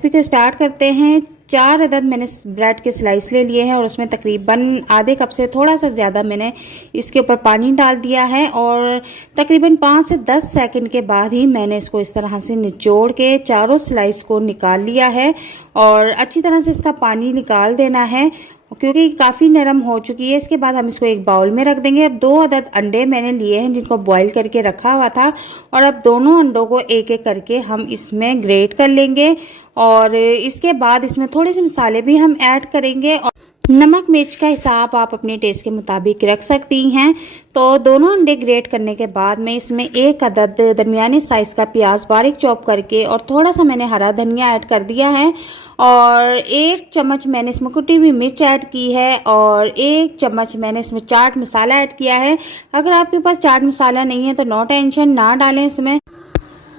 Recipe को start करते हैं। 4 अदद मैंने ब्रेड के स्लाइस ले लिए हैं और उसमें तकरीबन आधे कप से थोड़ा सा ज़्यादा मैंने इसके ऊपर पानी डाल दिया है और तकरीबन 5 से 10 सेकंड के बाद ही मैंने इसको इस तरह से निचोड़ के चारों स्लाइस को निकाल लिया है और अच्छी तरह से इसका पानी निकाल देना है क्योंकि काफ़ी नरम हो चुकी है। इसके बाद हम इसको एक बाउल में रख देंगे। अब 2 अदद अंडे मैंने लिए हैं जिनको बॉईल करके रखा हुआ था और अब दोनों अंडों को एक एक करके हम इसमें ग्रेट कर लेंगे और इसके बाद इसमें थोड़े से मसाले भी हम ऐड करेंगे और नमक मिर्च का हिसाब आप अपने टेस्ट के मुताबिक रख सकती हैं। तो दोनों अंडे ग्रेट करने के बाद मैं इसमें 1 अदद दरमियाने साइज़ का प्याज बारीक चॉप करके और थोड़ा सा मैंने हरा धनिया ऐड कर दिया है और 1 चम्मच मैंने इसमें कुटी हुई मिर्च ऐड की है और 1 चम्मच मैंने इसमें चाट मसाला ऐड किया है। अगर आपके पास चाट मसाला नहीं है तो नो टेंशन, ना डालें इसमें।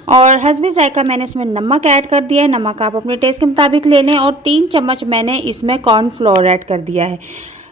और हस्बे ज़ायका मैंने इसमें नमक ऐड कर दिया है, नमक आप अपने टेस्ट के मुताबिक ले लें और 3 चम्मच मैंने इसमें कॉर्नफ्लोर ऐड कर दिया है।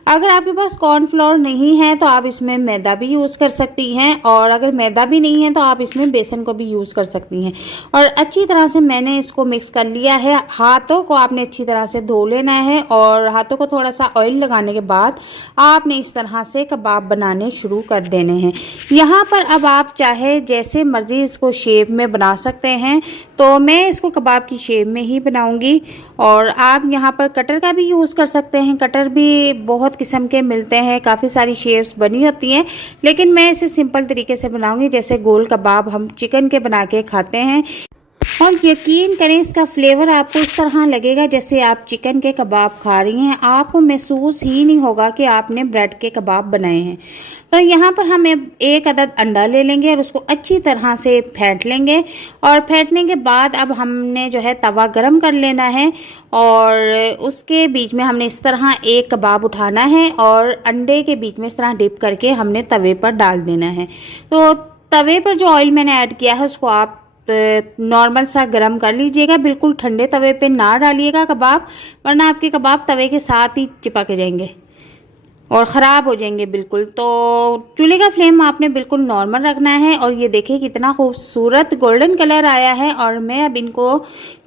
अगर आपके पास कॉर्नफ्लोर नहीं है तो आप इसमें मैदा भी यूज़ कर सकती हैं और अगर मैदा भी नहीं है तो आप इसमें बेसन को भी यूज़ कर सकती हैं। और अच्छी तरह से मैंने इसको मिक्स कर लिया है। हाथों को आपने अच्छी तरह से धो लेना है और हाथों को थोड़ा सा ऑयल लगाने के बाद आपने इस तरह से कबाब बनाने शुरू कर देने हैं। यहाँ पर अब आप चाहे जैसे मर्ज़ी इसको शेप में बना सकते हैं, तो मैं इसको कबाब की शेप में ही बनाऊँगी। और आप यहाँ पर कटर का भी यूज़ कर सकते हैं। कटर भी बहुत किस्म के मिलते हैं, काफ़ी सारी शेप्स बनी होती हैं, लेकिन मैं इसे सिंपल तरीके से बनाऊंगी जैसे गोल कबाब हम चिकन के बना के खाते हैं। और यकीन करें इसका फ्लेवर आपको इस तरह लगेगा जैसे आप चिकन के कबाब खा रही हैं, आपको महसूस ही नहीं होगा कि आपने ब्रेड के कबाब बनाए हैं। तो यहाँ पर हम 1 अदद अंडा ले लेंगे और उसको अच्छी तरह से फेंट लेंगे और फेंटने के बाद अब हमने जो है तवा गरम कर लेना है और उसके बीच में हमने इस तरह एक कबाब उठाना है और अंडे के बीच में इस तरह डिप करके हमने तवे पर डाल देना है। तो तवे पर जो ऑयल मैंने ऐड किया है उसको आप नॉर्मल सा गरम कर लीजिएगा, बिल्कुल ठंडे तवे पे ना डालिएगा कबाब, वरना आपके कबाब तवे के साथ ही चिपक जाएंगे और ख़राब हो जाएंगे बिल्कुल। तो चूल्हे का फ्लेम आपने बिल्कुल नॉर्मल रखना है। और ये देखिए कितना खूबसूरत गोल्डन कलर आया है और मैं अब इनको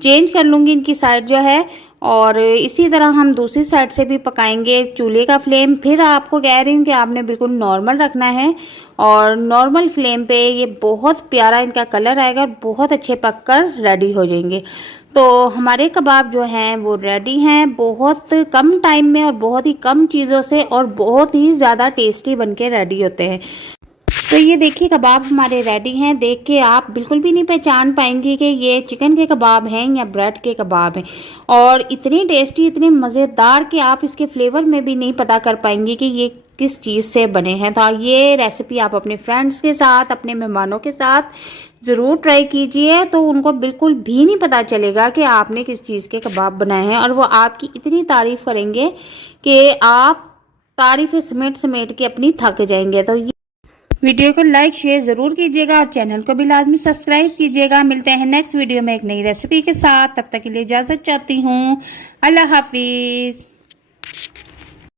चेंज कर लूँगी इनकी साइड जो है और इसी तरह हम दूसरी साइड से भी पकाएंगे। चूल्हे का फ्लेम फिर आपको कह रही हूँ कि आपने बिल्कुल नॉर्मल रखना है और नॉर्मल फ्लेम पे ये बहुत प्यारा इनका कलर आएगा और बहुत अच्छे पककर रेडी हो जाएंगे। तो हमारे कबाब जो हैं वो रेडी हैं, बहुत कम टाइम में और बहुत ही कम चीज़ों से और बहुत ही ज़्यादा टेस्टी बनके रेडी होते हैं। तो ये देखिए कबाब हमारे रेडी हैं। देख के आप बिल्कुल भी नहीं पहचान पाएंगे कि ये चिकन के कबाब हैं या ब्रेड के कबाब हैं और इतनी टेस्टी, इतने मज़ेदार कि आप इसके फ्लेवर में भी नहीं पता कर पाएंगे कि ये किस चीज़ से बने हैं। तो ये रेसिपी आप अपने फ्रेंड्स के साथ, अपने मेहमानों के साथ ज़रूर ट्राई कीजिए, तो उनको बिल्कुल भी नहीं पता चलेगा कि आपने किस चीज़ के कबाब बनाए हैं और वो आपकी इतनी तारीफ़ करेंगे कि आप तारीफ़ें समेट समेट के अपनी थक जाएंगे। तो वीडियो को लाइक शेयर ज़रूर कीजिएगा और चैनल को भी लाजमी सब्सक्राइब कीजिएगा। मिलते हैं नेक्स्ट वीडियो में एक नई रेसिपी के साथ, तब तक के लिए इजाज़त चाहती हूँ। अल्लाह हाफिज़।